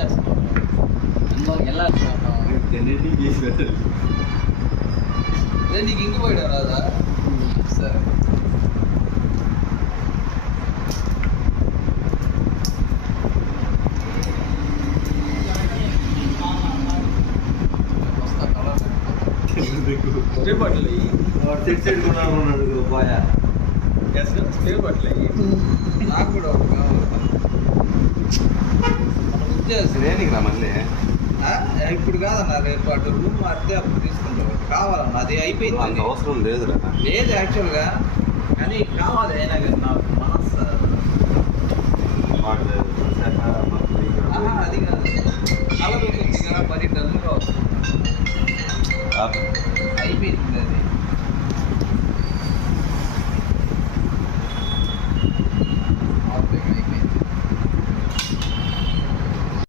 చేస్తున్నావు ఎలా చేసి పెట్టాలి. అదే నీకు ఇంకిపోయడం రాదా? సరే వస్తా colour spray bottle set set కొనాలన్నాడు బాయ్. స్ప్రే బాటిల్ నాకు కూడా ఒకటి కావాలి. మనం ఉద్దేశం దేనికి రా మళ్ళీ ఇప్పుడు కాదన్న రేపు అటు రూమ్ మారితే అప్పుడు తీసుకుంటాం. కావాలన్న అది అంత అయిపోయింది. అవసరం లేదురా. లేదు యాక్చువల్గా, కానీ కావాలి అయినా కానీ నాకు